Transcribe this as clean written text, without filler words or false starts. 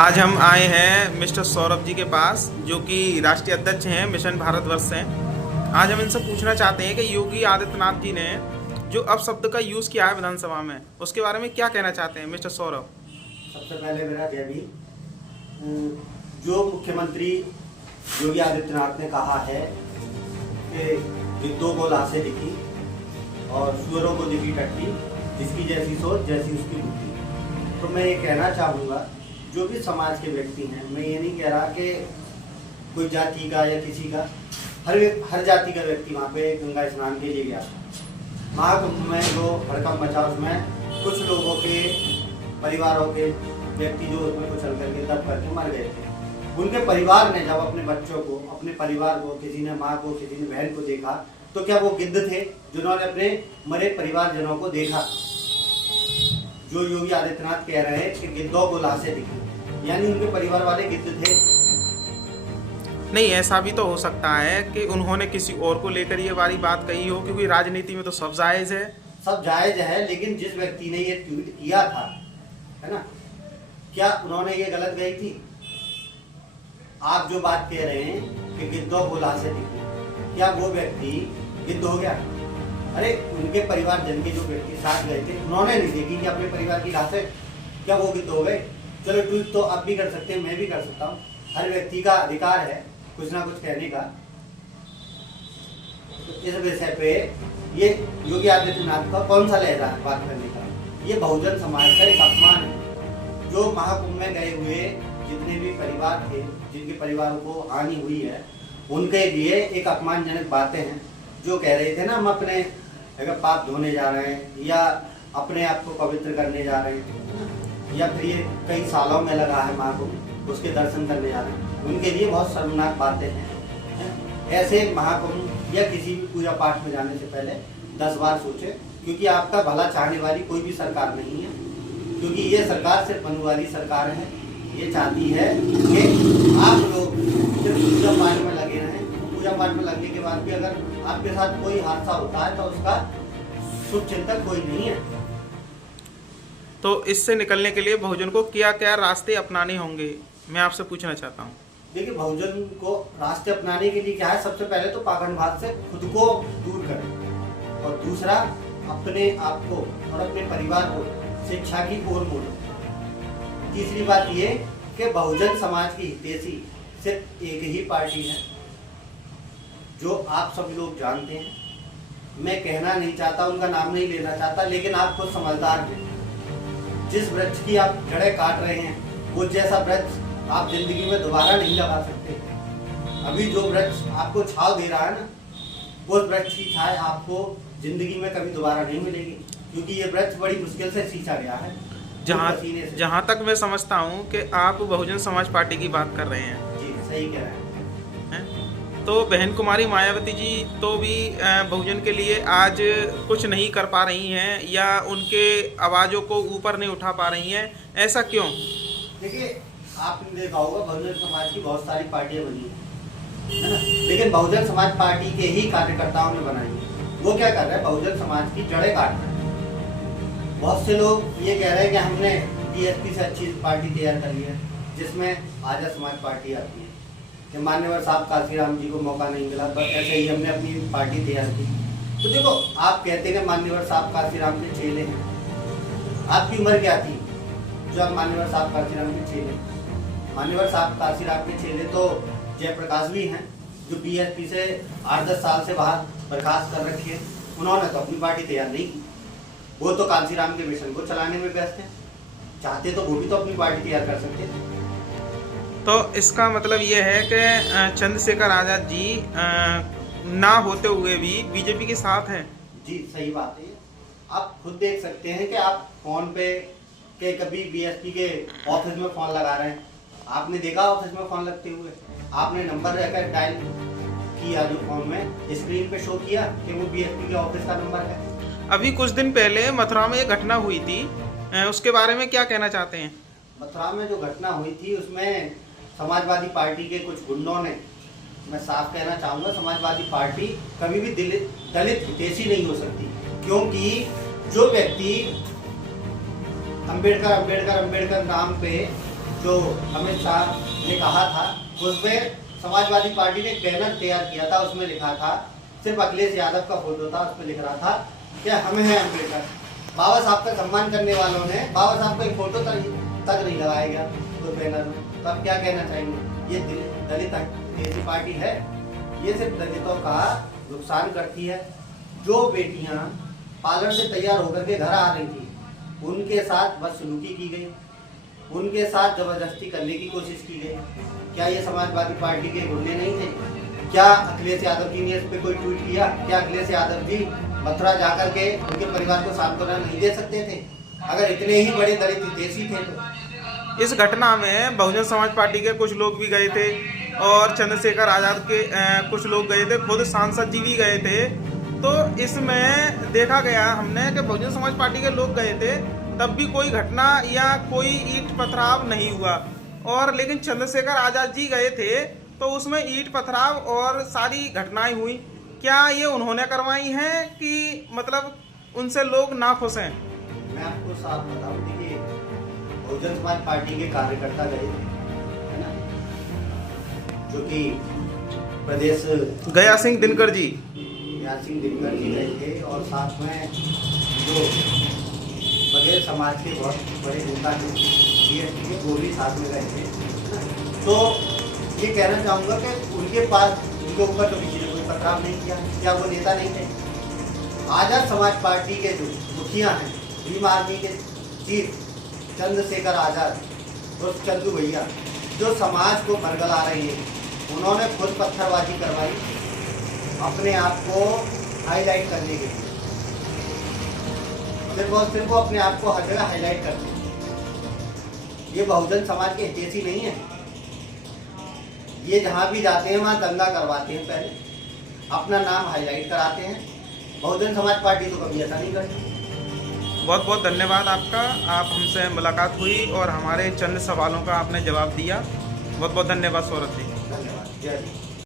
आज हम आए हैं मिस्टर सौरभ जी के पास, जो कि राष्ट्रीय अध्यक्ष हैं मिशन भारतवर्ष से। आज हम इनसे पूछना चाहते हैं कि योगी आदित्यनाथ जी ने जो अपशब्द का यूज़ किया है विधानसभा में, उसके बारे में क्या कहना चाहते हैं मिस्टर सौरभ। सबसे पहले मेरा जय भीम। जो मुख्यमंत्री योगी आदित्यनाथ ने कहा है कि गिद्धों को लाशें दिखी और सुअरों को दिखी टट्टी, जिसकी जैसी सोच जैसी उसकी बुद्धि, तो मैं ये कहना चाहूँगा जो भी समाज के व्यक्ति हैं, मैं ये नहीं कह रहा कि कोई जाति का या किसी का, हर जाति का व्यक्ति वहाँ पे गंगा स्नान के लिए गया था। महाकुंभ में जो भड़कम मचा, उसमें कुछ लोगों के परिवारों के व्यक्ति जो उसमें कुचल करके दब करके मर गए थे। उनके परिवार ने जब अपने बच्चों को, अपने परिवार को, किसी ने माँ को, किसी ने बहन को देखा, तो क्या वो गिद्ध थे जिन्होंने अपने मरे परिवारजनों को देखा। जो योगी आदित्यनाथ कह रहे हैं कि गिद्धों को लाशें दिखी, यानी उनके परिवार वाले गिद्ध थे। नहीं, ऐसा भी तो हो सकता है कि उन्होंने किसी और को लेकर ये वाली बात कही हो, क्योंकि राजनीति में तो सब जायज़ है। सब जायज है, लेकिन जिस व्यक्ति ने ये ट्वीट किया था, है ना, क्या उन्होंने ये गलत कही थी? आप जो बात कह रहे हैं कि गिद्धों को लाशें दिखी, क्या वो व्यक्ति गिद्ध हो गया? अरे उनके परिवारजन के जो व्यक्ति साथ गए थे, उन्होंने नहीं देखी कि अपने परिवार की लाशें, क्या वो गिद्ध हो गए? चलो ट्वीट तो आप भी कर सकते हैं, मैं भी कर सकता हूँ, हर व्यक्ति का अधिकार है कुछ ना कुछ कहने का। तो इस विषय पे ये योगी आदित्यनाथ का कौन सा लहजा है बात करने का? ये बहुजन समाज का एक अपमान है। जो महाकुंभ में गए हुए जितने भी परिवार थे, जिनके परिवारों को हानि हुई है, उनके लिए एक अपमानजनक बातें हैं। जो कह रहे थे ना, हम अपने अगर पाप धोने जा रहे हैं या अपने आप को पवित्र करने जा रहे हैं, या फिर ये कई सालों में लगा है महाकुंभ, उसके दर्शन करने जा रहे हैं, उनके लिए बहुत शर्मनाक बातें हैं। ऐसे महाकुंभ या किसी भी पूजा पाठ में जाने से पहले 10 बार सोचें, क्योंकि आपका भला चाहने वाली कोई भी सरकार नहीं है। क्योंकि ये सरकार सिर्फ बनने वाली सरकार है। ये चाहती है कि आप लोग सिर्फ पूजा पाठ में लगे रहें। पूजा पाठ में लगने के बाद भी अगर आपके साथ कोई हादसा होता है तो उसका शुभ चिंतक कोई नहीं है। तो इससे निकलने के लिए बहुजन को क्या क्या रास्ते अपनाने होंगे, मैं आपसे पूछना चाहता हूँ। देखिए, बहुजन को रास्ते अपनाने के लिए क्या है, सबसे पहले तो पाखंडवाद से खुद को दूर करें, और दूसरा अपने आप को और अपने परिवार को शिक्षा की ओर मोड़ो। तीसरी बात ये कि बहुजन समाज की हितैषी सिर्फ एक ही पार्टी है, जो आप सब लोग जानते हैं। मैं कहना नहीं चाहता, उनका नाम नहीं लेना चाहता, लेकिन आप खुद समझदार हैं। जिस वृक्ष की आप जड़ें काट रहे हैं, वो जैसा वृक्ष आप जिंदगी में दोबारा नहीं लगा सकते। अभी जो वृक्ष आपको छाव दे रहा है ना, वो वृक्ष की छाया आपको जिंदगी में कभी दोबारा नहीं मिलेगी, क्योंकि ये वृक्ष बड़ी मुश्किल से सींचा गया है। जहाँ तक मैं समझता हूँ कि आप बहुजन समाज पार्टी की बात कर रहे हैं। जी, सही कह रहे हैं। तो बहन कुमारी मायावती जी तो भी बहुजन के लिए आज कुछ नहीं कर पा रही हैं, या उनके आवाज़ों को ऊपर नहीं उठा पा रही हैं, ऐसा क्यों? देखिए, आपने देखा होगा बहुजन समाज की बहुत सारी पार्टियां बनी है ना, लेकिन बहुजन समाज पार्टी के ही कार्यकर्ताओं ने बनाई है। वो क्या कर रहे हैं, बहुजन समाज की जड़ें काट रहे हैं। बहुत से लोग ये कह रहे हैं कि हमने बीएसपी से अच्छी पार्टी तैयार कर ली है, जिसमें आर्य समाज पार्टी आती है कि मान्यवर साहब काशीराम जी को मौका नहीं मिला, तो ऐसे ही हमने अपनी पार्टी तैयार की। तो देखो, आप कहते हैं मान्यवर साहब काशीराम के चेले हैं, आपकी उम्र क्या थी जो आप मान्यवर साहब काशीराम के चेले? मान्यवर साहब काशीराम के चेले तो जयप्रकाश भी हैं, जो बीएसपी से 8-10 साल से बाहर बर्खास्त कर रखी है। उन्होंने तो अपनी पार्टी तैयार नहीं की, वो तो कांसीराम के मिशन को चलाने में व्यस्त हैं। चाहते तो वो भी तो अपनी पार्टी तैयार कर सकते थे। तो इसका मतलब ये है कि चंद्रशेखर आज़ाद जी ना होते हुए भी बीजेपी के साथ हैं। जी, सही बात है। आप खुद देख सकते हैं कि आप फोन पे के कभी बीएसपी के ऑफिस में फोन लगा रहे हैं, आपने देखा ऑफिस में फोन लगते हुए? आपने नंबर रहकर डायल किया, जो फोन में स्क्रीन पे शो किया कि वो बीएसपी के ऑफिस का नंबर है। अभी कुछ दिन पहले मथुरा में एक घटना हुई थी, उसके बारे में क्या कहना चाहते हैं? मथुरा में जो घटना हुई थी, उसमें समाजवादी पार्टी के कुछ गुंडों ने, मैं साफ कहना चाहूँगा, समाजवादी पार्टी कभी भी दलित हितैषी नहीं हो सकती, क्योंकि जो व्यक्ति अंबेडकर नाम पे जो अमित शाह ने कहा था, उसमें समाजवादी पार्टी ने एक बैनर तैयार किया था, उसमें लिखा था, सिर्फ अखिलेश यादव का फोटो था, उसमें लिख रहा था कि हम हैं अम्बेडकर। बाबा साहब का सम्मान करने वालों ने बाबा साहब का एक फोटो तक नहीं लगाया गया उस बैनर में। तो आप क्या कहना चाहेंगे? ये दलित ऐसी पार्टी है, ये सिर्फ दलितों का नुकसान करती है। जो बेटियां पार्लर से तैयार होकर के घर आ रही थी, उनके साथ बदसलूकी की गई, उनके साथ जबरदस्ती करने की कोशिश की गई। क्या ये समाजवादी पार्टी के गुंडे नहीं थे? क्या अखिलेश यादव जी ने इस पे कोई ट्वीट किया? क्या अखिलेश यादव जी मथुरा जाकर के उनके परिवार को सांत्वना नहीं दे सकते थे? अगर इतने ही बड़े दलित हितैषी थे तो इस घटना में बहुजन समाज पार्टी के कुछ लोग भी गए थे और चंद्रशेखर आजाद के कुछ लोग गए थे, खुद सांसद जी भी गए थे। तो इसमें देखा गया हमने कि बहुजन समाज पार्टी के लोग गए थे, तब भी कोई घटना या कोई ईंट पथराव नहीं हुआ। और लेकिन चंद्रशेखर आजाद जी गए थे तो उसमें ईंट पथराव और सारी घटनाएं हुई। क्या ये उन्होंने करवाई हैं कि मतलब उनसे लोग नाखुश हैं? मैं आपको साफ बताऊं, देखिए बहुजन समाज पार्टी के कार्यकर्ता गए थे, है ना, जो कि प्रदेश गया सिंह दिनकर जी दिनकर जी गए थे, और साथ में जो बघेल समाज के बहुत बड़े नेता थे बीएसपी के, वो भी साथ में गए थे। तो ये कहना चाहूँगा कि उनके पास, उनके ऊपर तो किसी ने कोई पथराव नहीं किया। क्या वो नेता नहीं थे? आजाद समाज पार्टी के जो मुखिया हैं, भीम आर्मी के चीफ चंद्रशेखर आजाद और चंदू भैया, जो समाज को बरगला रही है, उन्होंने खुद पत्थरबाजी करवाई अपने आप को हाईलाइट करने के लिए। सिर्फ और सिर्फ वो अपने आप को हर जगह हाईलाइट करते हैं। ये बहुजन समाज के हितैषी नहीं है। ये जहाँ भी जाते हैं वहाँ दंगा करवाते हैं, पहले अपना नाम हाईलाइट कराते हैं। बहुजन समाज पार्टी तो कभी ऐसा नहीं करती। बहुत बहुत धन्यवाद आपका, आप हमसे मुलाकात हुई और हमारे चंद सवालों का आपने जवाब दिया। बहुत बहुत धन्यवाद सौरभ जी। धन्यवाद। जय हिंद।